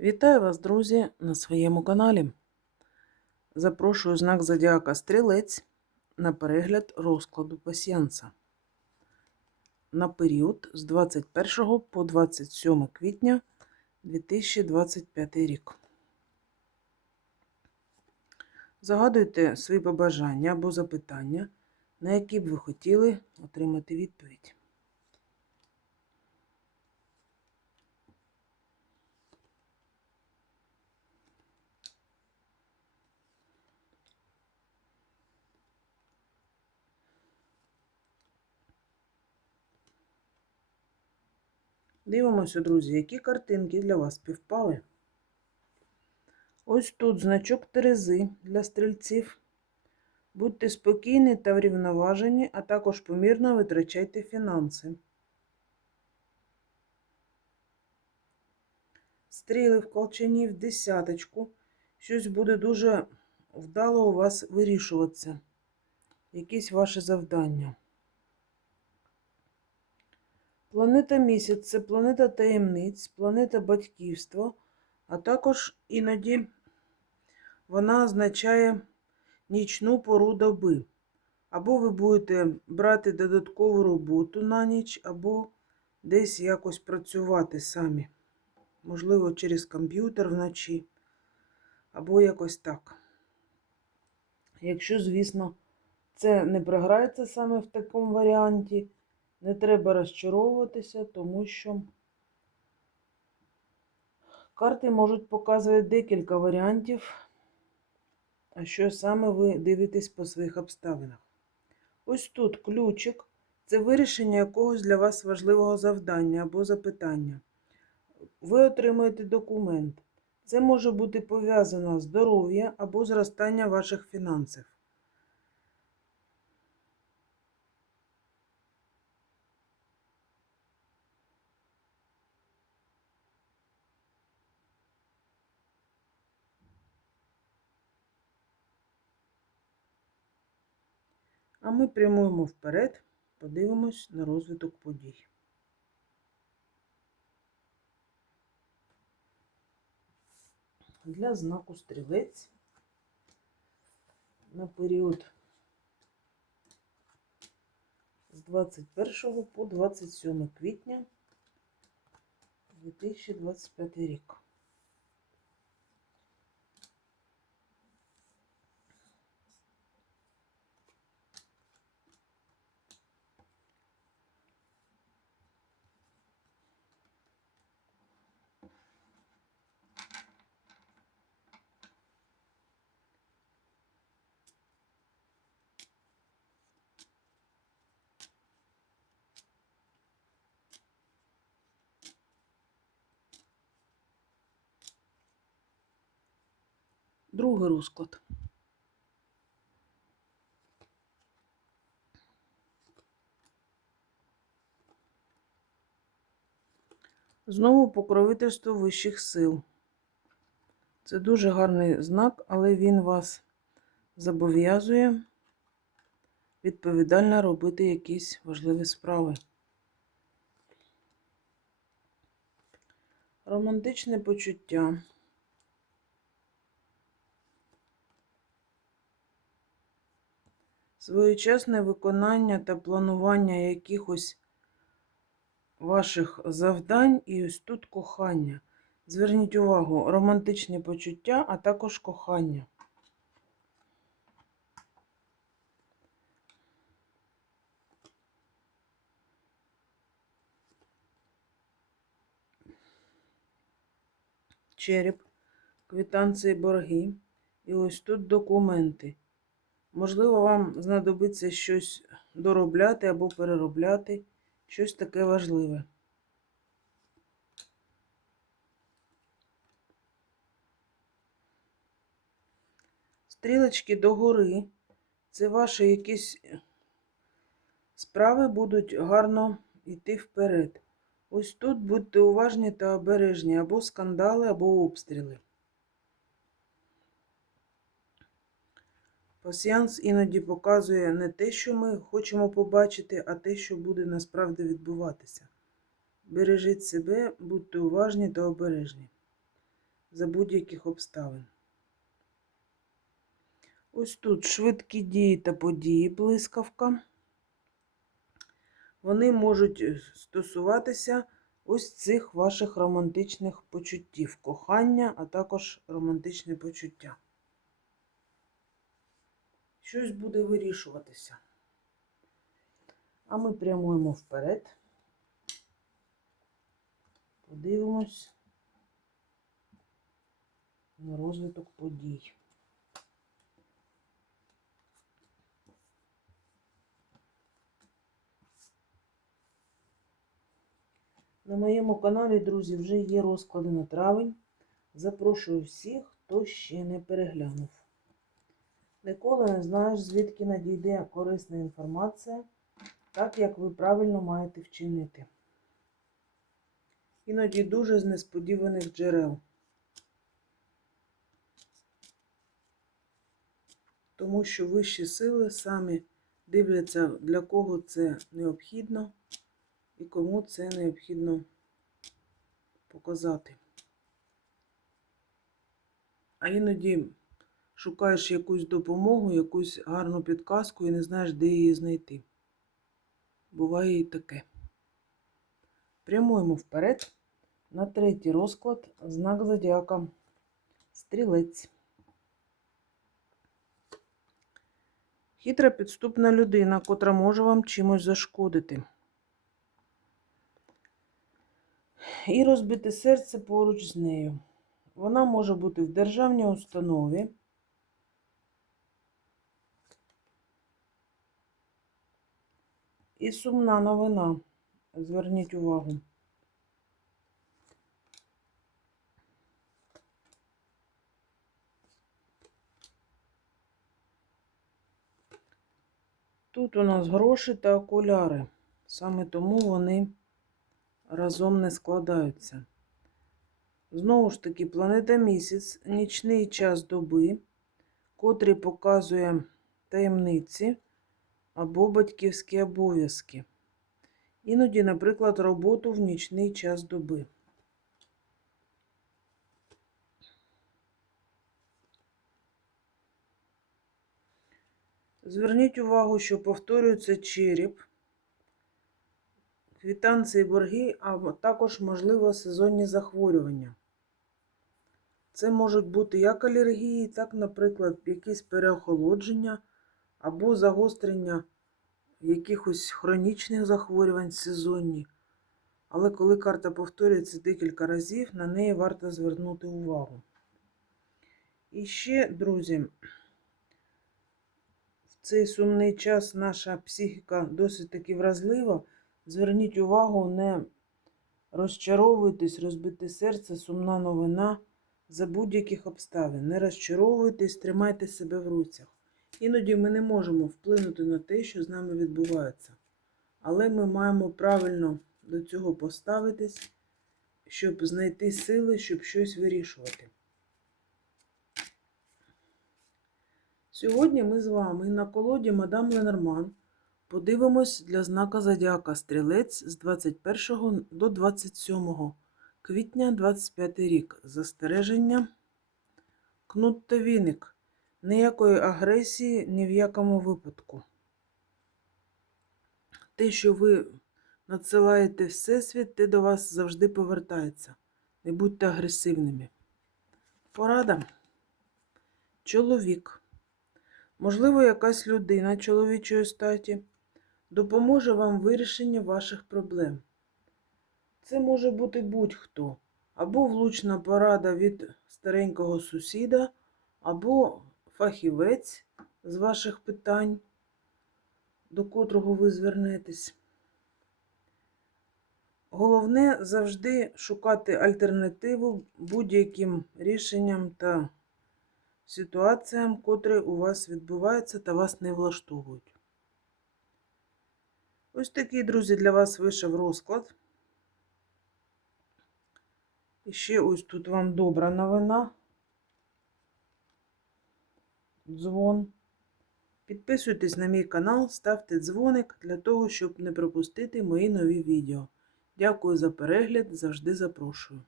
Вітаю вас, друзі, на своєму каналі. Запрошую знак Зодіака Стрілець на перегляд розкладу пасіянса на період з 21 по 27 квітня 2025 рік. Загадуйте свої побажання або запитання, на які б ви хотіли отримати відповідь. Дивимося, друзі, які картинки для вас співпали. Ось тут значок Терези для стрільців. Будьте спокійні та врівноважені, а також помірно витрачайте фінанси. Стріли в колчані в десяточку. Щось буде дуже вдало у вас вирішуватися. Якісь ваші завдання. Планета місяць це планета таємниць, планета батьківства, а також іноді вона означає нічну пору доби. Або ви будете брати додаткову роботу на ніч, або десь якось працювати самі. Можливо, через комп'ютер вночі, або якось так. Якщо, звісно, це не програється саме в такому варіанті. Не треба розчаровуватися, тому що карти можуть показувати декілька варіантів, а що саме ви дивитесь по своїх обставинах. Ось тут ключик це вирішення якогось для вас важливого завдання або запитання. Ви отримуєте документ. Це може бути пов'язано з здоров'я або зростання ваших фінансів. А ми прямуємо вперед, подивимось на розвиток подій. Для знаку стрілець на період з 21 по 27 квітня 2025 рік. Другий розклад. Знову покровительство вищих сил. Це дуже гарний знак, але він вас зобов'язує відповідально робити якісь важливі справи. Романтичне почуття. Своєчасне виконання та планування якихось ваших завдань і ось тут кохання. Зверніть увагу, романтичні почуття, а також кохання. Череп, квитанції борги. І ось тут документи. Можливо, вам знадобиться щось доробляти або переробляти, щось таке важливе. Стрілочки догори. Це ваші якісь справи будуть гарно йти вперед. Ось тут будьте уважні та обережні або скандали, або обстріли. Пасіянс іноді показує не те, що ми хочемо побачити, а те, що буде насправді відбуватися. Бережіть себе, будьте уважні та обережні. за будь-яких обставин. Ось тут швидкі дії та події блискавка. Вони можуть стосуватися ось цих ваших романтичних почуттів, кохання, а також романтичне почуття. Щось буде вирішуватися. А ми прямуємо вперед. Подивимось на розвиток подій. На моєму каналі, друзі, вже є розклади на травень. Запрошую всіх, хто ще не переглянув. Ніколи не знаєш, звідки надійде корисна інформація, так як ви правильно маєте вчинити. Іноді дуже з несподіваних джерел. Тому що вищі сили самі дивляться, для кого це необхідно і кому це необхідно показати. А іноді шукаєш якусь допомогу, якусь гарну підказку і не знаєш, де її знайти. Буває і таке. Прямуємо вперед на третій розклад знак зодіака стрілець. Хитра підступна людина, котра може вам чимось зашкодити. І розбите серце поруч з нею. Вона може бути в державній установі. І сумна новина. Зверніть увагу. Тут у нас гроші та окуляри. Саме тому вони разом не складаються. Знову ж таки, планета місяць, нічний час доби, котрий показує таємниці або батьківські обов'язки. Іноді, наприклад, роботу в нічний час доби. Зверніть увагу, що повторюється череп, квітанції борги, а також, можливо, сезонні захворювання. Це можуть бути як алергії, так, наприклад, якісь переохолодження або загострення якихось хронічних захворювань сезонні. Але коли карта повторюється декілька разів, на неї варто звернути увагу. І ще, друзі, в цей сумний час наша психіка досить таки вразлива. Зверніть увагу, не розчаровуйтесь, розбите серце, сумна новина за будь-яких обставин. Не розчаровуйтесь, тримайте себе в руцях. Іноді ми не можемо вплинути на те, що з нами відбувається. Але ми маємо правильно до цього поставитись, щоб знайти сили, щоб щось вирішувати. Сьогодні ми з вами на колоді Мадам Ленорман подивимось для знака Зодіака Стрілець з 21 до 27 квітня 25 рік. Застереження. Кнут та віник. Ніякої агресії ні в якому випадку. Те, що ви надсилаєте Всесвіт, те до вас завжди повертається. Не будьте агресивними. Порада. Чоловік. Можливо, якась людина чоловічої статі допоможе вам в вирішенні ваших проблем. Це може бути будь-хто, або влучна порада від старенького сусіда, або фахівець з ваших питань, до котрого ви звернетесь. Головне завжди шукати альтернативу будь-яким рішенням та ситуаціям, котрі у вас відбуваються та вас не влаштовують. Ось такий, друзі, для вас вийшов розклад. І ще ось тут вам добра новина. Дзвон. Підписуйтесь на мій канал, ставте дзвоник для того, щоб не пропустити мої нові відео. Дякую за перегляд, завжди запрошую.